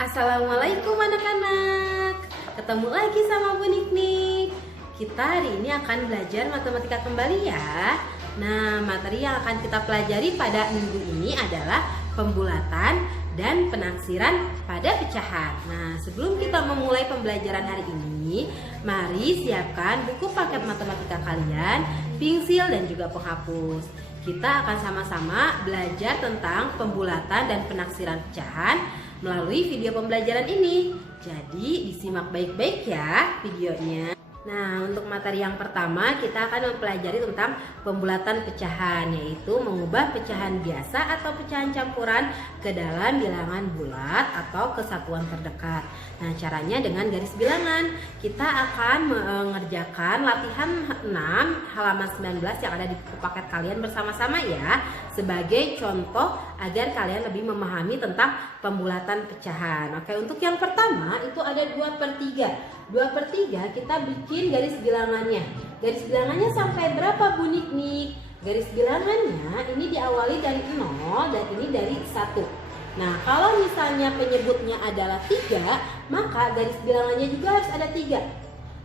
Assalamualaikum anak-anak. Ketemu lagi sama Bu Niknik. Kita hari ini akan belajar matematika kembali ya. Nah, materi yang akan kita pelajari pada minggu ini adalah pembulatan dan penaksiran pada pecahan. Nah, sebelum kita memulai pembelajaran hari ini, mari siapkan buku paket matematika kalian, pensil dan juga penghapus. Kita akan sama-sama belajar tentang pembulatan dan penaksiran pecahan melalui video pembelajaran ini. Jadi disimak baik-baik ya videonya. Nah, untuk materi yang pertama kita akan mempelajari tentang pembulatan pecahan, yaitu mengubah pecahan biasa atau pecahan campuran ke dalam bilangan bulat atau kesatuan terdekat. Nah, caranya dengan garis bilangan. Kita akan mengerjakan latihan 6 halaman 19 yang ada di buku paket kalian bersama-sama ya, sebagai contoh agar kalian lebih memahami tentang pembulatan pecahan. Oke, untuk yang pertama itu ada 2/3. 2/3 kita bikin garis bilangannya. Garis bilangannya sampai berapa Bu Niknik? Garis bilangannya ini diawali dari 0 dan ini dari 1. Nah, kalau misalnya penyebutnya adalah 3, maka garis bilangannya juga harus ada 3.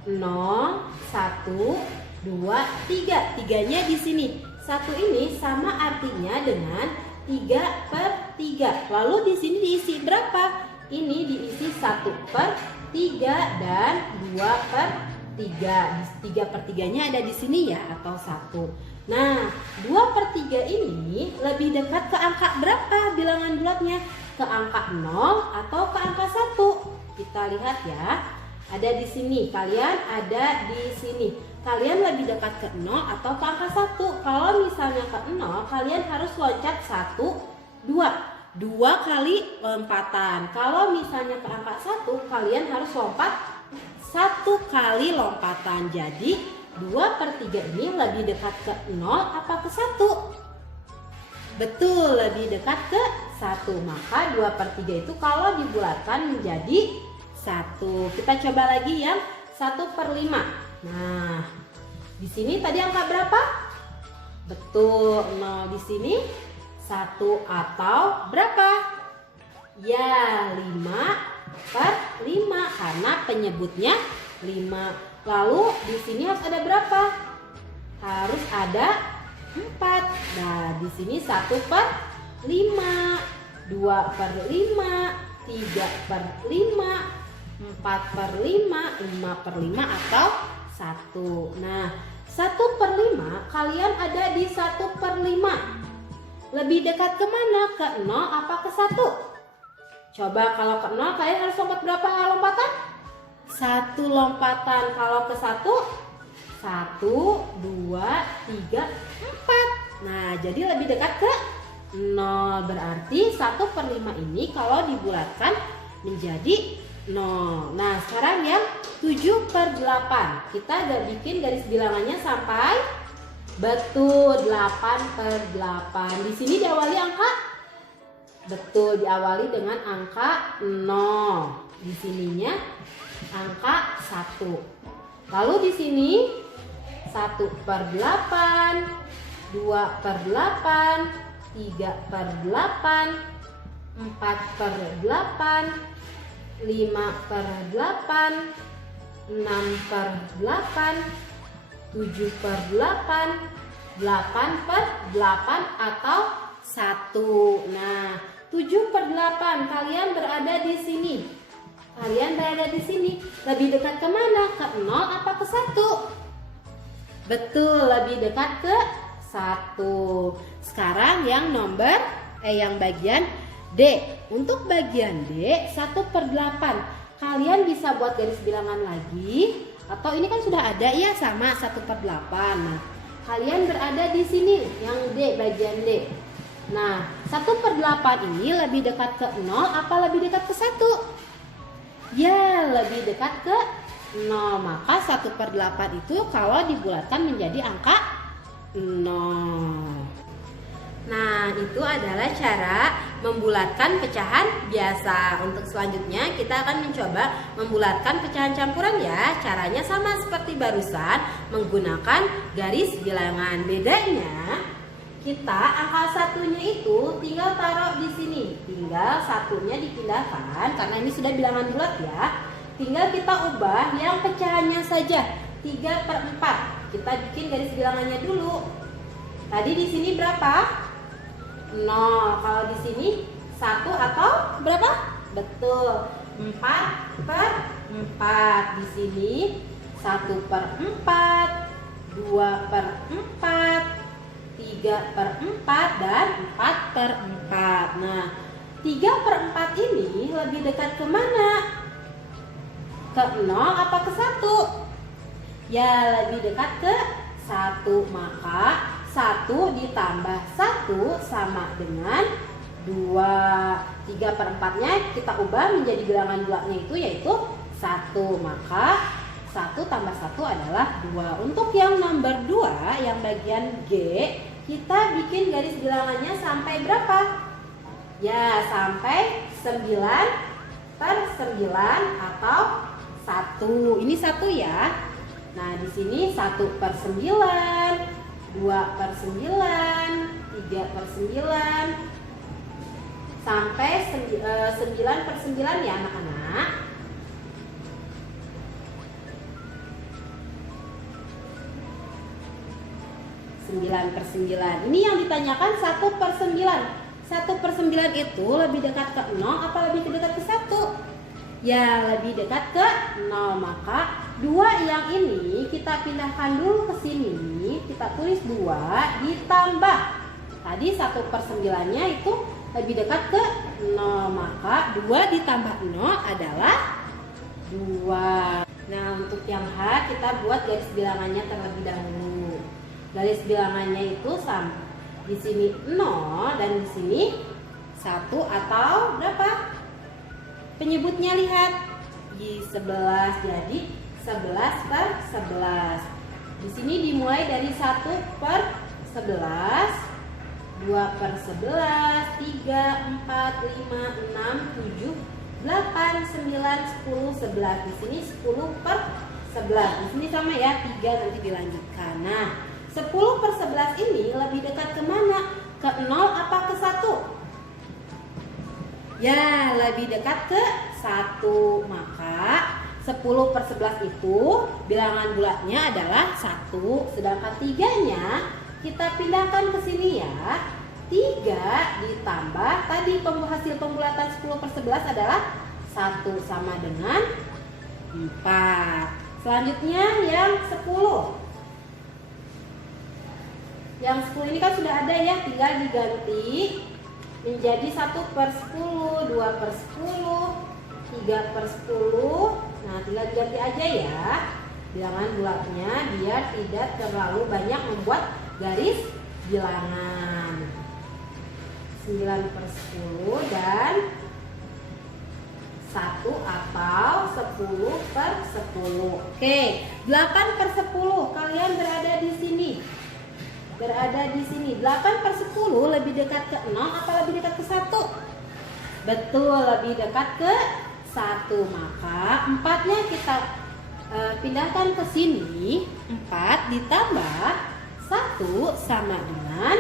0, 1, 2, 3. Tiganya di sini. 1 ini sama artinya dengan 3/3. Lalu di sini diisi berapa? Ini diisi 1/3 dan 2/3. 3/3-nya ada di sini ya, atau 1. Nah, 2/3 ini lebih dekat ke angka berapa bilangan bulatnya? Ke angka 0 atau ke angka 1? Kita lihat ya. Ada di sini, kalian ada di sini. Kalian lebih dekat ke 0 atau ke angka 1? Kalau misalnya ke 0, kalian harus loncat 1, 2. 2 kali lompatan. Kalau misalnya ke angka 1, kalian harus lompat 1 kali lompatan. Jadi 2/3 ini lebih dekat ke 0 apa ke 1? Betul, lebih dekat ke 1. Maka 2/3 itu kalau dibulatkan menjadi 1. Kita coba lagi yang 1/5. Nah, di sini tadi angka berapa? Betul, 0 di sini. 1 atau berapa? Ya, 5/5 karena penyebutnya 5. Lalu di sini harus ada berapa? Harus ada 4. Nah, di sini 1/5, 2/5, 3/5, 4/5, 5/5 atau 1. Nah, 1/5 kalian ada di 1/5. Lebih dekat ke mana? Ke 0 apa ke 1? Coba kalau ke 0 kalian harus lompat berapa lompatan? 1 lompatan. Kalau ke 1? 1, 2, 3, 4. Nah, jadi lebih dekat ke 0. Berarti 1/5 ini kalau dibulatkan menjadi 0. Nah, sekarang yang 7/8. Kita udah bikin garis bilangannya sampai betul 8/8. Di sini diawali angka? Betul, diawali dengan angka 0. Di sininya angka 1. Lalu di sini 1/8, 2/8, 3/8, 4/8, 5/8, 6/8, 7/8, 8/8 atau 1. Nah, 7/8 kalian berada di sini. Kalian berada di sini. Lebih dekat ke mana? Ke 0 apa ke 1? Betul, lebih dekat ke 1. Sekarang yang yang bagian D. Untuk bagian D 1/8. Kalian bisa buat garis bilangan lagi. Atau ini kan sudah ada ya, sama 1/8. Nah, kalian berada di sini yang D, bagian D. Nah, 1/8 ini lebih dekat ke 0 apa lebih dekat ke 1? Ya, lebih dekat ke 0. Maka 1/8 itu kalau dibulatkan menjadi angka 0. Nah, itu adalah cara membulatkan pecahan biasa. Untuk selanjutnya kita akan mencoba membulatkan pecahan campuran ya. Caranya sama seperti barusan, menggunakan garis bilangan. Bedanya kita angka satunya itu tinggal taruh di sini. Tinggal satunya dipindahkan karena ini sudah bilangan bulat ya. Tinggal kita ubah yang pecahannya saja, 3/4. Kita bikin garis bilangannya dulu. Tadi di sini berapa? 0. Kalau di sini 1 atau berapa? Betul, 4/4. Di sini 1/4, 2/4, 3/4 dan 4/4. Nah, 3/4 ini lebih dekat ke mana? Ke 0 apa ke 1? Ya, lebih dekat ke 1. Maka 1 ditambah 1 sama dengan 2. 3/4-nya kita ubah menjadi bilangan bulatnya itu yaitu 1. Maka 1 tambah 1 adalah 2. Untuk yang nomor 2, yang bagian G, kita bikin garis bilangannya sampai berapa? Ya, sampai 9/9 atau 1. Ini 1 ya. Nah, di sini 1/9, 2/9, 3/9 sampai 9/9 ya anak-anak. 9/9. Ini yang ditanyakan 1/9. 1/9 itu lebih dekat ke 0 apa lebih dekat ke 1? Ya, lebih dekat ke 0. Maka 2 yang ini kita pindahkan dulu ke sini. Kita tulis 2 ditambah. Tadi 1/9-nya itu lebih dekat ke 0. Maka 2 ditambah 0 adalah 2. Nah, untuk yang H kita buat garis bilangannya terlebih dahulu. Garis bilangannya itu sama. Di sini 0 dan di sini 1 atau berapa? Penyebutnya lihat. Di 11. Jadi 11/11. Di sini dimulai dari 1/11, 2/11, 3, 4, 5, 6, 7, 8, 9, 10, 11. Di sini 10/11. Di sini sama ya, 3 nanti dilanjutkan. Nah, 10/11 ini lebih dekat ke mana? Ke 0 apa ke 1? Ya, lebih dekat ke 1. Maka 10/11 itu bilangan bulatnya adalah 1. Sedangkan 3-nya kita pindahkan ke sini ya. 3 ditambah tadi hasil pembulatan 10/11 adalah 1 sama dengan 4. Selanjutnya yang 10. Yang 10 ini kan sudah ada ya, tinggal diganti menjadi 1/10, 2/10, 3/10. Nah, tinggal diganti aja ya bilangan bulatnya biar tidak terlalu banyak membuat garis bilangan. 9/10 dan 1 atau 10/10. Oke, 8/10. Kalian berada di sini. 8/10 lebih dekat ke 0 atau lebih dekat ke 1? Betul, lebih dekat ke 1. Maka 4-nya kita pindahkan ke sini. 4 ditambah 1 sama dengan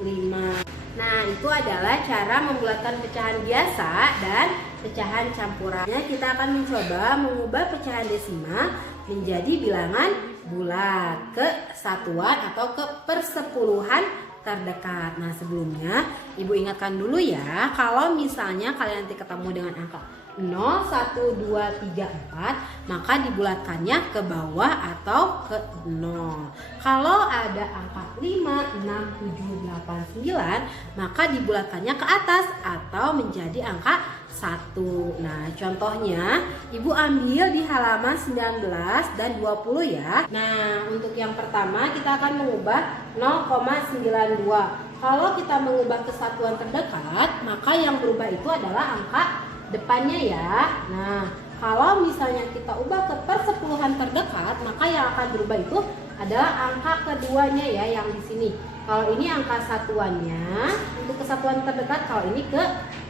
5. Nah, itu adalah cara membulatkan pecahan biasa dan pecahan campurannya. Kita akan mencoba mengubah pecahan desimal menjadi bilangan bulat ke satuan atau ke persepuluhan terdekat. Nah, sebelumnya Ibu ingatkan dulu ya, kalau misalnya kalian nanti ketemu dengan angka 0, 1, 2, 3, 4, maka dibulatkannya ke bawah atau ke 0. Kalau ada angka 5, 6, 7, 8, 9, maka dibulatkannya ke atas atau menjadi angka 1. Nah, contohnya Ibu ambil di halaman 19 dan 20 ya. Nah, untuk yang pertama kita akan mengubah 0,92. Kalau kita mengubah kesatuan terdekat, maka yang berubah itu adalah angka depannya ya. Nah, kalau misalnya kita ubah ke persepuluhan terdekat, maka yang akan berubah itu adalah angka keduanya ya, yang di sini. Kalau ini angka satuannya untuk kesatuan terdekat, kalau ini ke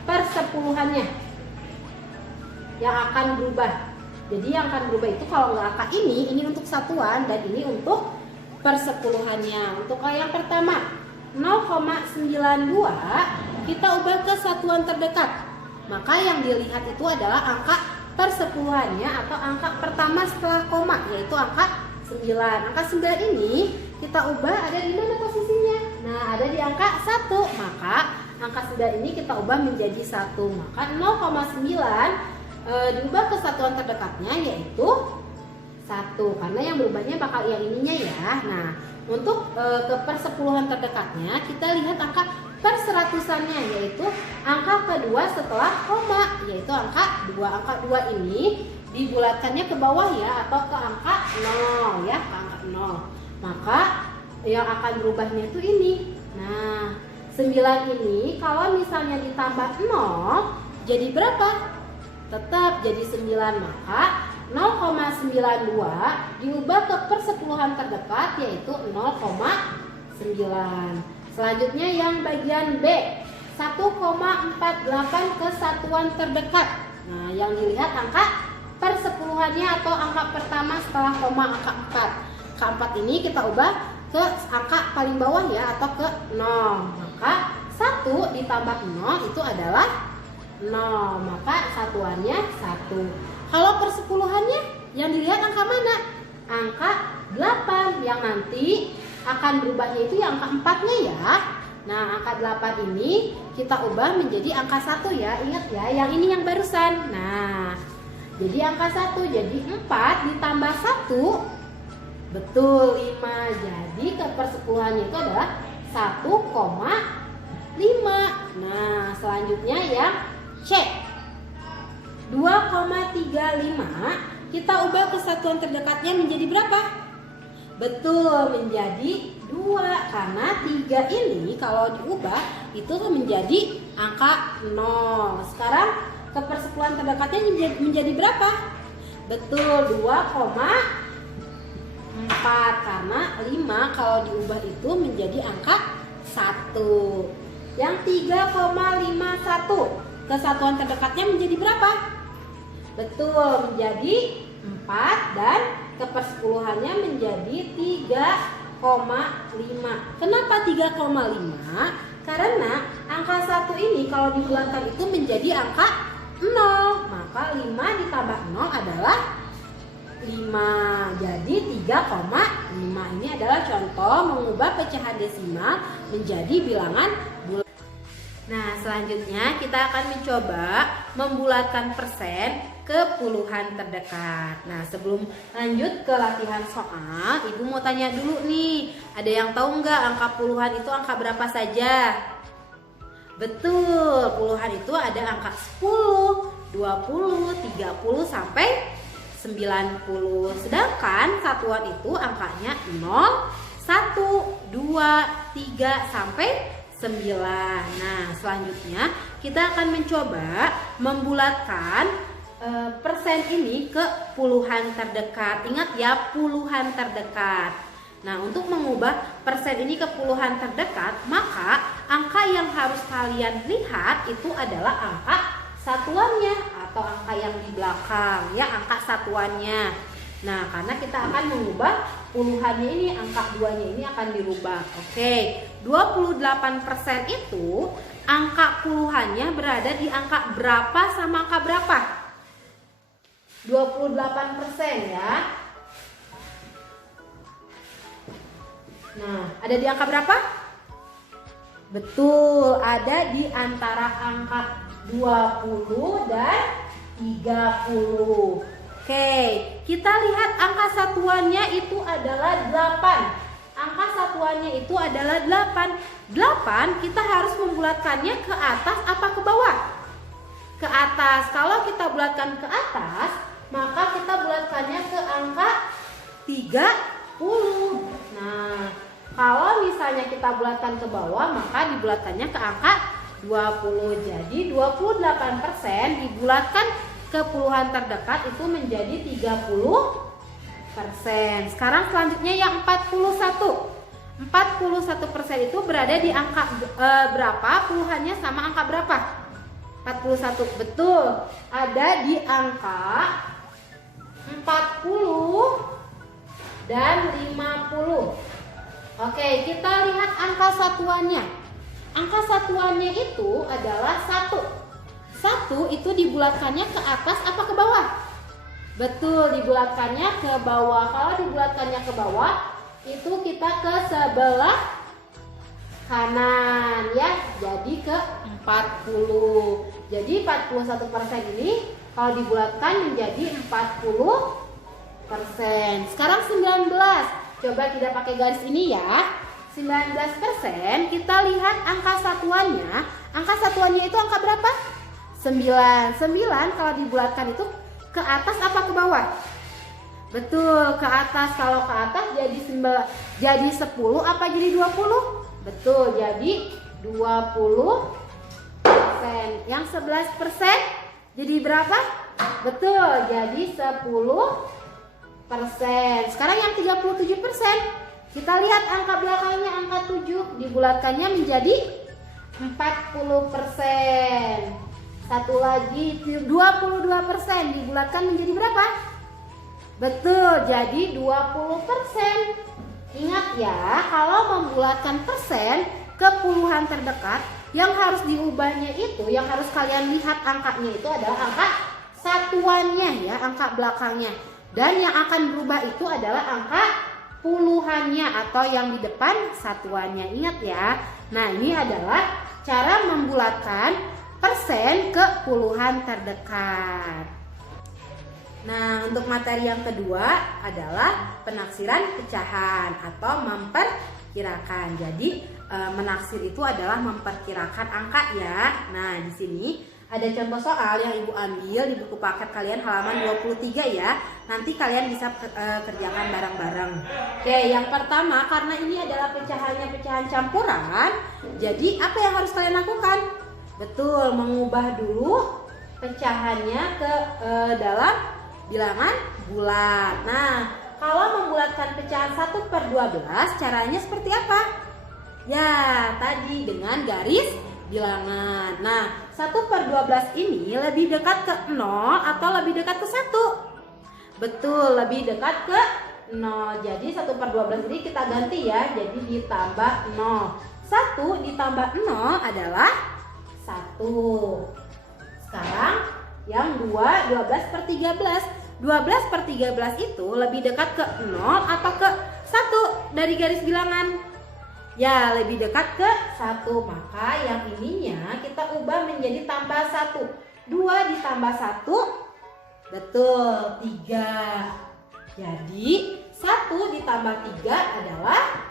persepuluhannya yang akan berubah. Jadi yang akan berubah itu kalau nggak angka ini untuk satuan dan ini untuk persepuluhannya. Untuk yang pertama 0,92 0,92 kita ubah ke satuan terdekat. Maka yang dilihat itu adalah angka persepuluhannya atau angka pertama setelah koma, yaitu angka 9. Angka 9 ini kita ubah ada di mana posisinya? Nah, ada di angka 1. Maka angka 9 ini kita ubah menjadi 1. Maka 0,9 diubah ke satuan terdekatnya yaitu 1. Karena yang berubahnya bakal yang ininya ya. Nah, untuk ke persepuluhan terdekatnya kita lihat angka perseratusannya yaitu angka kedua setelah koma, yaitu angka 2. Angka 2 ini dibulatkannya ke bawah ya, atau ke angka 0 ya, ke angka 0. Maka yang akan berubahnya itu ini. Nah, 9 ini kalau misalnya ditambah 0 jadi berapa? Tetap jadi 9. Maka 0,92 diubah ke persepuluhan terdekat yaitu 0,9. Selanjutnya yang bagian B, 1,48 ke satuan terdekat. Nah, yang dilihat angka persepuluhannya atau angka pertama setelah koma, angka 4. Angka 4 ini kita ubah ke angka paling bawah ya, atau ke 0. Maka 1 ditambah 0 itu adalah 0. Maka satuannya 1. Kalau persepuluhannya yang dilihat angka mana? Angka 8 yang nanti akan berubahnya itu yang angka 4-nya ya. Nah, angka 8 ini kita ubah menjadi angka 1 ya. Ingat ya, yang ini yang barusan. Nah, jadi angka 1, jadi 4 ditambah 1 betul 5. Jadi ke persepuluhannya itu adalah 1,5. Nah, selanjutnya yang C, 2,35 kita ubah ke satuan terdekatnya menjadi berapa? Betul, menjadi 2. Karena 3 ini kalau diubah itu menjadi angka 0. Sekarang ke persepuluhan terdekatnya menjadi berapa? Betul, 2,4. Karena 5 kalau diubah itu menjadi angka 1. Yang 3,51 ke satuan terdekatnya menjadi berapa? Betul, menjadi 4 dan ke persepuluhannya menjadi 3,5. Kenapa 3,5? Karena angka 1 ini kalau dibulatkan itu menjadi angka 0. Maka 5 ditambah 0 adalah 5. Jadi 3,5 ini adalah contoh mengubah pecahan desimal menjadi bilangan bulat. Nah, selanjutnya kita akan mencoba membulatkan persen ke puluhan terdekat. Nah, sebelum lanjut ke latihan soal, Ibu mau tanya dulu nih, ada yang tahu nggak angka puluhan itu angka berapa saja? Betul, puluhan itu ada angka 10, 20, 30 sampai 90. Sedangkan satuan itu angkanya 0, 1, 2, 3 sampai 9. Nah, selanjutnya kita akan mencoba membulatkan persen ini ke puluhan terdekat. Ingat ya, puluhan terdekat. Nah, untuk mengubah persen ini ke puluhan terdekat, maka angka yang harus kalian lihat itu adalah angka satuannya atau angka yang di belakang ya, angka satuannya. Nah, karena kita akan mengubah puluhannya ini, angka 2-nya ini akan dirubah. Oke, 28% itu angka puluhannya berada di angka berapa sama angka berapa? 28% ya. Nah, ada di angka berapa? Betul, ada di antara angka 20 dan 30. Oke, kita lihat angka satuannya itu adalah 8. Angka satuannya itu adalah 8. 8 kita harus membulatkannya ke atas apa ke bawah? Ke atas. Kalau kita bulatkan ke atas, maka kita bulatkannya ke angka 30. Nah, kalau misalnya kita bulatkan ke bawah, maka dibulatkannya ke angka 20. Jadi 28% dibulatkan ke puluhan terdekat itu menjadi 30%. Sekarang selanjutnya yang 41. 41% itu berada di angka berapa? Puluhannya sama angka berapa? 41. Betul. Ada di angka 40 dan 50. Oke, kita lihat angka satuannya. angka satuannya itu adalah 1. 1 itu dibulatkannya ke atas apa ke bawah? Betul, dibulatkannya ke bawah. Kalau dibulatkannya ke bawah, itu kita ke sebelah kanan ya. Jadi ke 40. Jadi 41% ini kalau dibulatkan menjadi 40%. Sekarang 19. Coba kita pakai garis ini ya. 19%, kita lihat angka satuannya. Angka satuannya itu angka berapa? 9. 9 kalau dibulatkan itu ke atas apa ke bawah? Betul, ke atas. Kalau ke atas jadi 10 apa jadi 20? Betul, jadi 20%. Yang 11% jadi berapa? Betul, jadi 10%. Sekarang yang 37%. Kita lihat angka belakangnya, angka 7 dibulatkannya menjadi 40%. Satu lagi 22% dibulatkan menjadi berapa? Betul, jadi 20%. Ingat ya, kalau membulatkan persen ke puluhan terdekat, yang harus diubahnya itu, yang harus kalian lihat angkanya itu adalah angka satuannya ya, angka belakangnya. Dan yang akan berubah itu adalah angka puluhannya atau yang di depan satuannya. Ingat ya. Nah, ini adalah cara membulatkan persen ke puluhan terdekat. Nah, untuk materi yang kedua adalah penaksiran pecahan atau memperkirakan. Jadi, menaksir itu adalah memperkirakan angka ya. Nah, di sini ada contoh soal yang Ibu ambil di buku paket kalian halaman 23 ya. Nanti kalian bisa kerjakan bareng-bareng. Oke, yang pertama, karena ini adalah pecahannya pecahan campuran, jadi apa yang harus kalian lakukan? Betul, mengubah dulu pecahannya ke dalam bilangan bulat. Nah, kalau membulatkan pecahan 1/12, caranya seperti apa? Ya, tadi dengan garis bilangan. Nah, 1/12 ini lebih dekat ke 0 atau lebih dekat ke 1? Betul, lebih dekat ke 0. Jadi 1/12 ini kita ganti ya, jadi ditambah 0. 1 ditambah 0 adalah 1. Sekarang yang 12/13. 12/13 itu lebih dekat ke 0 atau ke 1 dari garis bilangan? Ya, lebih dekat ke 1. Maka yang ininya kita ubah menjadi tambah 1. 2 ditambah 1, betul, 3. Jadi 1 ditambah 3 adalah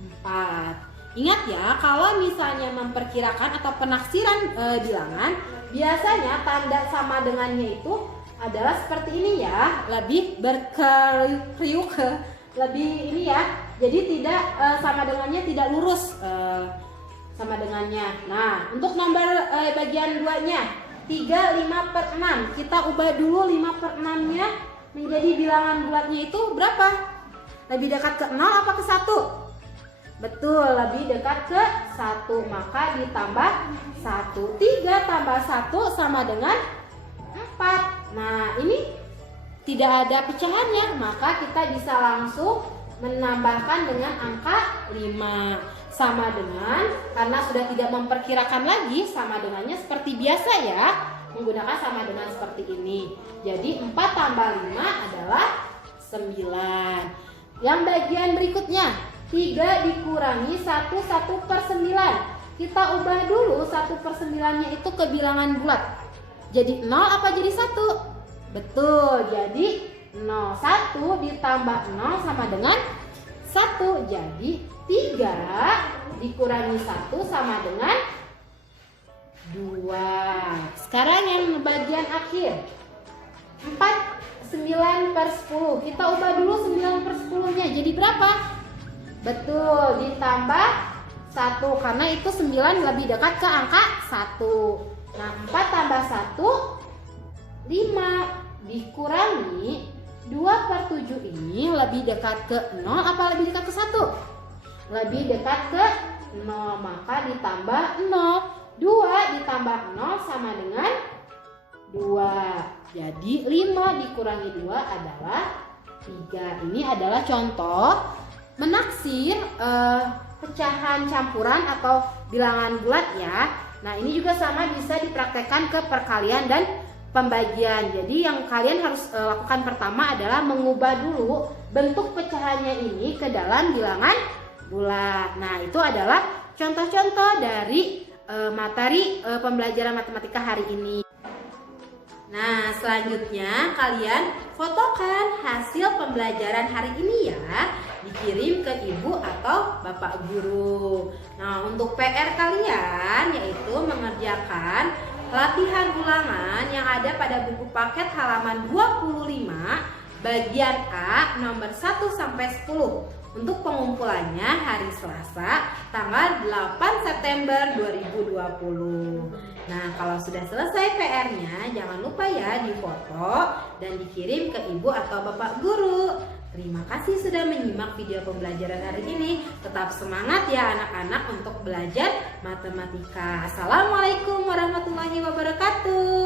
4. Ingat ya, kalau misalnya memperkirakan atau penaksiran bilangan, biasanya tanda sama dengannya itu adalah seperti ini ya, lebih berkeriuk, lebih ini ya. Jadi tidak sama dengannya tidak lurus sama dengannya. Nah, untuk nomor bagian 2-nya 3, 5/6. Kita ubah dulu 5/6-nya menjadi bilangan bulatnya itu berapa? Lebih dekat ke 0 apa ke 1? Betul, lebih dekat ke 1. Maka ditambah 1. 3 tambah 1 sama dengan 4. Nah, ini tidak ada pecahannya, maka kita bisa langsung menambahkan dengan angka 5. Sama dengan, karena sudah tidak memperkirakan lagi, sama dengannya seperti biasa ya, menggunakan sama dengan seperti ini. Jadi 4 tambah 5 adalah 9. Yang bagian berikutnya, 3 dikurangi 1/9. Kita ubah dulu 1/9-nya itu ke bilangan bulat. Jadi 0 apa jadi 1? Betul, jadi 0. 1 ditambah 0 sama dengan 1. Jadi 3 dikurangi 1 sama dengan 2. Sekarang yang bagian akhir, 9/10. Kita ubah dulu 9/10-nya jadi berapa? Betul, ditambah 1 karena itu 9 lebih dekat ke angka 1. Nah, 4 tambah 1 5 dikurangi 2/7 ini lebih dekat ke 0 apa lebih dekat ke 1? Lebih dekat ke 0, maka ditambah 0. 2 ditambah 0 sama dengan 2. Jadi 5 dikurangi 2 adalah 3. Ini adalah contoh menaksir pecahan campuran atau bilangan bulat ya. Nah, ini juga sama bisa dipraktekkan ke perkalian dan pembagian. Jadi yang kalian harus lakukan pertama adalah mengubah dulu bentuk pecahannya ini ke dalam bilangan bulat. Nah, itu adalah contoh-contoh dari materi pembelajaran matematika hari ini. Nah, selanjutnya kalian fotokan hasil pembelajaran hari ini ya, dikirim ke ibu atau bapak guru. Nah, untuk PR kalian yaitu mengerjakan latihan ulangan yang ada pada buku paket halaman 25 bagian A nomor 1 sampai 10. Untuk pengumpulannya hari Selasa tanggal 8 September 2020. Nah, kalau sudah selesai PR-nya, jangan lupa ya difoto dan dikirim ke ibu atau bapak guru. Terima kasih sudah menyimak video pembelajaran hari ini. Tetap semangat ya anak-anak untuk belajar matematika. Assalamualaikum warahmatullahi wabarakatuh.